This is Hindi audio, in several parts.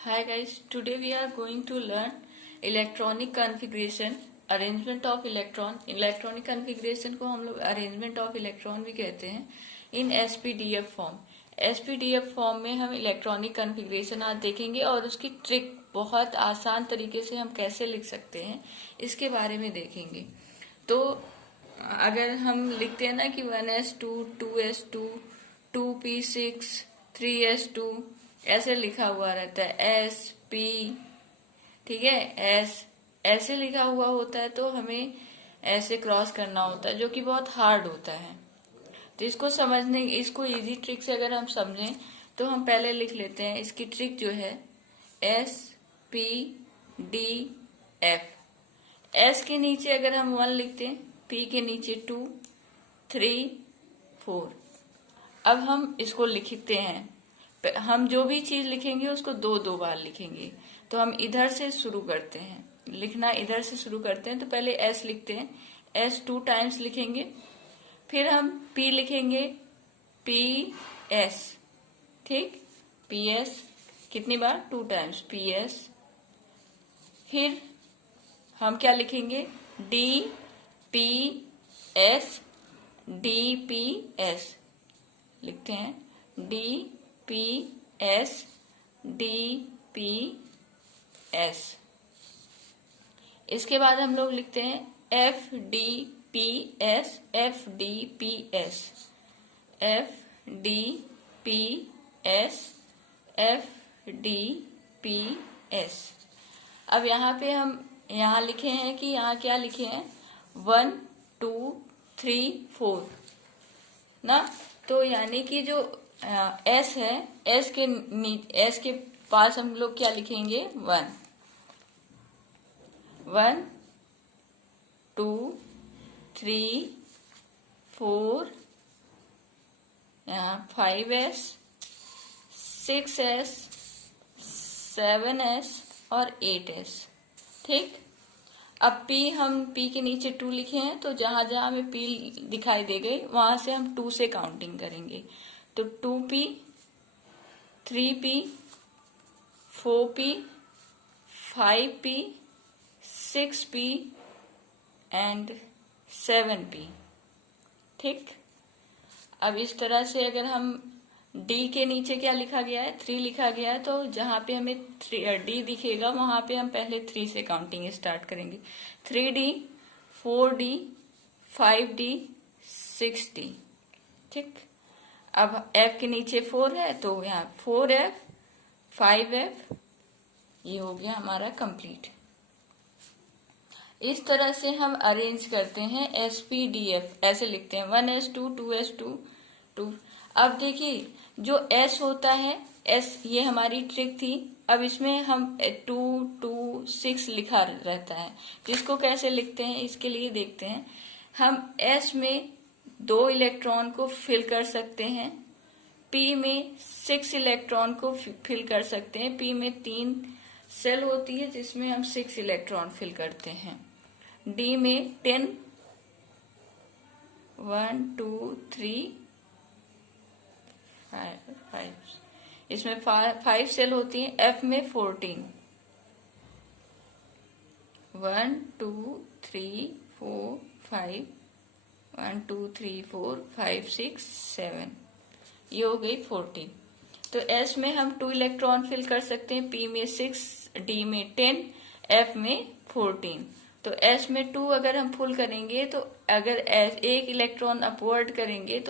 Hi guys, today we are going to learn electronic configuration, arrangement of electron. Electronic configuration को हम लोग arrangement of electron भी कहते हैं in SPDF form. SPDF form में हम इलेक्ट्रॉनिक कॉन्फ़िगरेशन आज देखेंगे और उसकी ट्रिक बहुत आसान तरीके से हम कैसे लिख सकते हैं इसके बारे में देखेंगे। तो अगर हम लिखते हैं ना कि 1s2, 2s2, 2p6, 3s2 ऐसे लिखा हुआ रहता है, एस पी, ठीक है, एस ऐसे लिखा हुआ होता है तो हमें ऐसे क्रॉस करना होता है जो कि बहुत हार्ड होता है। तो इसको समझने, इसको इजी ट्रिक से अगर हम समझें तो हम पहले लिख लेते हैं। इसकी ट्रिक जो है S P D F. S के नीचे अगर हम 1 लिखते हैं, पी के नीचे 2, 3, 4। अब हम इसको लिखते हैं, हम जो भी चीज लिखेंगे उसको दो बार लिखेंगे। तो हम इधर से शुरू करते हैं, लिखना इधर से शुरू करते हैं। तो पहले एस लिखते हैं, एस 2 टाइम्स लिखेंगे, फिर हम पी लिखेंगे, पी एस, ठीक, पी एस कितनी बार, 2 टाइम्स पी एस। फिर हम क्या लिखेंगे, D P S, D P S लिखते हैं, D P S, D P S. इसके बाद हम लोग लिखते हैं F D P S, F D P S, F D P S, F D P S. अब यहाँ पे हम यहाँ लिखे हैं कि यहाँ क्या लिखे हैं, 1 2 3 4 ना। तो यानी कि जो एस है, एस के पास हम लोग क्या लिखेंगे, 1 1 2 3 4, यहाँ 5s, 6s, 7s और 8s, ठीक। अब पी, हम पी के नीचे 2 लिखे हैं तो जहां जहां हमें पी दिखाई दे गई वहां से हम 2 से काउंटिंग करेंगे। तो 2p, 3p, 4p, 5p, 6p and 7p, ठीक। अब इस तरह से अगर हम D के नीचे क्या लिखा गया है, 3 लिखा गया है, तो जहां पे हमें D दिखेगा वहां पे हम पहले 3 से काउंटिंग स्टार्ट करेंगे। 3D, 4D, 5D, 6D, ठीक। अब F के नीचे 4 है तो यहाँ 4F, 5F, ये हो गया हमारा कंप्लीट। इस तरह से हम अरेंज करते हैं SPDF, ऐसे लिखते हैं 1s2, 2s2, 2। अब देखिए जो S होता है, S ये हमारी ट्रिक थी। अब इसमें हम 2 2 6 लिखा रहता है, जिसको कैसे लिखते हैं इसके लिए देखते हैं। हम S में 2 इलेक्ट्रॉन को फिल कर सकते हैं, P में 6 इलेक्ट्रॉन को फिल कर सकते हैं। P में 3 सेल होती है जिसमें हम 6 इलेक्ट्रॉन फिल करते हैं। D में 10, 1 2 3 5, इसमें 5 सेल होती हैं। F में 14, 1 2 3 4 5, 1 2 3 4 5 6 7, ये हो गई 14। तो S में हम 2 इलेक्ट्रॉन फिल कर सकते हैं, P में 6, D में 10, F में 14। तो S में 2 अगर हम फुल करेंगे तो अगर एक इलेक्ट्रॉन अपवर्ड करेंगे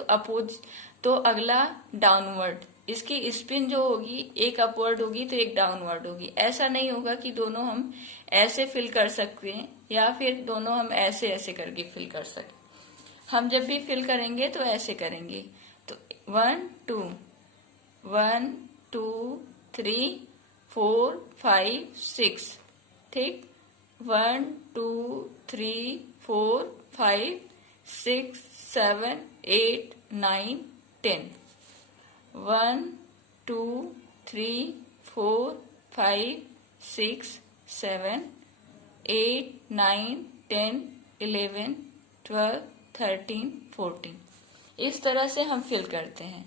तो अगला डाउनवर्ड, इसकी स्पिन जो होगी एक अपवर्ड होगी तो एक डाउनवर्ड होगी। ऐसा नहीं होगा कि दोनों हम ऐसे फिल कर सकते हैं या फिर दोनों हम ऐसे ऐसे करके फिल कर सकते। हम जब भी फिल करेंगे तो ऐसे करेंगे। तो 1 2 1 2 3 4 5 6, ठीक। 1 2 3 4 5 6 7 8 9 10, 1 2 3 4 5 6 7 8 9 10 11 12 13 14, इस तरह से हम फिल करते हैं,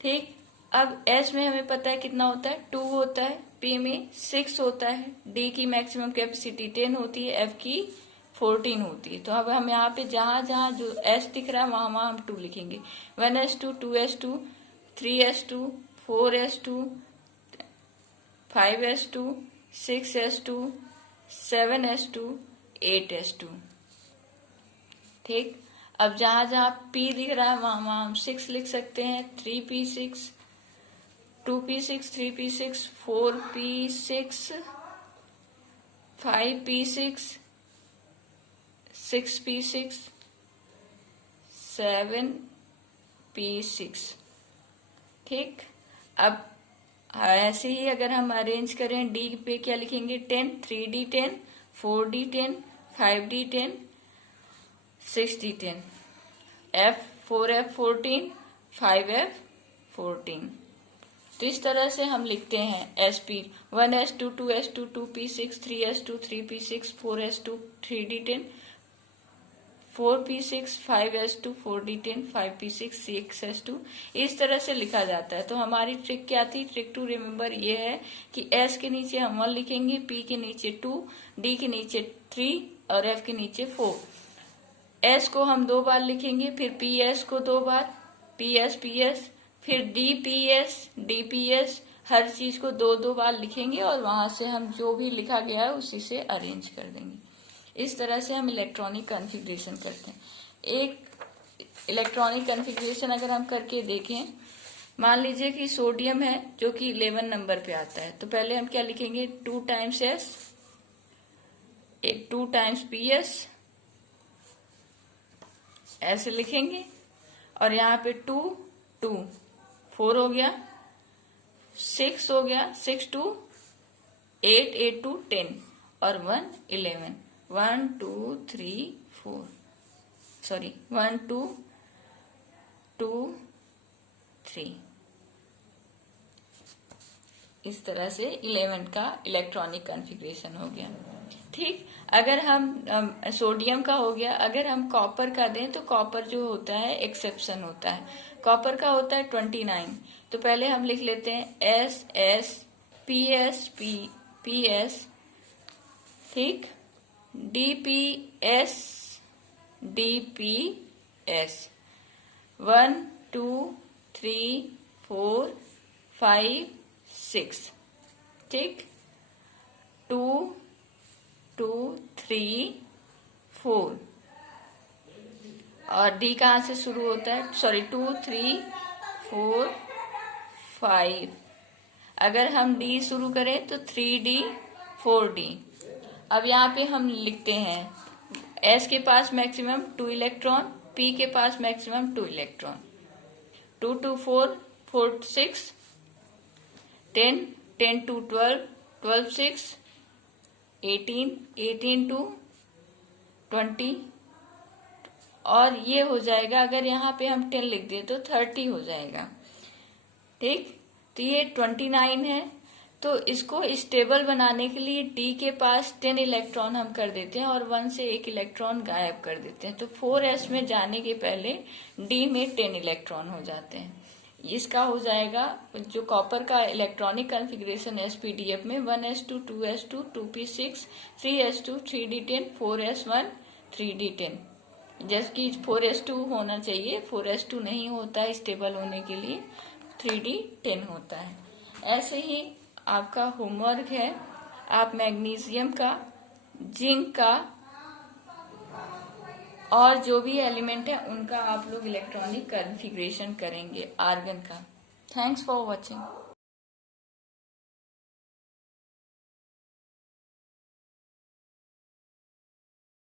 ठीक। अब S में हमें पता है कितना होता है, 2 होता है, P में 6 होता है, D की मैक्सिमम कैपेसिटी 10 होती है, F की 14 होती है। तो अब हम यहाँ पे जहां जहां जो S दिख रहा है वहां वहां हम 2 लिखेंगे। 1s2, 2s2, 3s2, 4s2, 5s2, 6s2, 7s2, 8s2। ठीक, अब जहां जहां P दिख रहा है वहां वहां हम 6 लिख सकते हैं। 3p6, 2p6, 3p6, 4p6, 5p6, 6p6, 7p6। ठीक, अब ऐसे ही अगर हम अरेंज करें, डी पे क्या लिखेंगे, 10, 3d10, 4d10, 5d10, 6d10, F 4f14, 5f14। तो इस तरह से हम लिखते हैं SP 1s2, 2s2, 2p6, 3s2, 3p6, 4s2, 3d10, 4p6, 5s2, 4d10, 5p6, 6s2। इस तरह से लिखा जाता है। तो हमारी ट्रिक क्या थी, ट्रिक टू रिमेम्बर ये है कि S के नीचे हम 1 लिखेंगे, P के नीचे 2, D के नीचे 3 और F के नीचे 4। S को हम 2 बार लिखेंगे, फिर PS को 2 बार, PS, फिर DPS, DPS, हर चीज को 2-2 बार लिखेंगे और वहां से हम जो भी लिखा गया है उसी से अरेंज कर देंगे। इस तरह से हम इलेक्ट्रॉनिक कॉन्फ़िगरेशन करते हैं। एक इलेक्ट्रॉनिक कॉन्फ़िगरेशन अगर हम करके देखें, मान लीजिए कि सोडियम है जो कि 11 नंबर पे आता है, तो पहले हम क्या लिखेंगे, 2 टाइम्स S, 2 टाइम्स PS, ऐसे लिखेंगे। और यहाँ पे 2, 2, 4 हो गया, 6 हो गया, 6 2, 8, 8 2, 10 और 1 11। 1 2 3 4, सॉरी 1 2 2 3। इस तरह से 11 का इलेक्ट्रॉनिक कॉन्फ़िगरेशन हो गया। ठीक, अगर हम सोडियम का हो गया, अगर हम कॉपर का दें तो कॉपर जो होता है एक्सेप्शन होता है। कॉपर का होता है 29। तो पहले हम लिख लेते हैं SS, PS, PS, ठीक, DPS, DPS, 1 2 3 4 5 6, ठीक, 2 2 3 4। और डी कहाँ से शुरू होता है, सॉरी 2 3 4 5। अगर हम डी शुरू करें तो 3D 4D। अब यहाँ पे हम लिखते हैं S के पास मैक्सिमम 2 इलेक्ट्रॉन, P के पास मैक्सिमम 2 इलेक्ट्रॉन। 2 2 4 4 6, 10 10 2 12 12 6, 18 18 2 20। और ये हो जाएगा, अगर यहाँ पे हम 10 लिख दिए तो 30 हो जाएगा। ठीक, तो ये 29 है। तो इसको स्टेबल बनाने के लिए D के पास 10 इलेक्ट्रॉन हम कर देते हैं और 1 से 1 इलेक्ट्रॉन गायब कर देते हैं। तो 4s में जाने के पहले D में 10 इलेक्ट्रॉन हो जाते हैं। इसका हो जाएगा जो कॉपर का इलेक्ट्रॉनिक कॉन्फ़िगरेशन SPDF में 1s2, 2s2, 2p6, 3s2, 3d10, 4s1, 3d10। जैसे कि 4s2 होना चाहिए, 4s2 नहीं होता है स्टेबल होने के लिए, 3d10 होता है। ऐसे ही आपका होमवर्क है, आप मैग्नीशियम का, जिंक का और जो भी एलिमेंट है उनका आप लोग इलेक्ट्रॉनिक कॉन्फ़िगरेशन करेंगे, आर्गन का। Thanks for watching.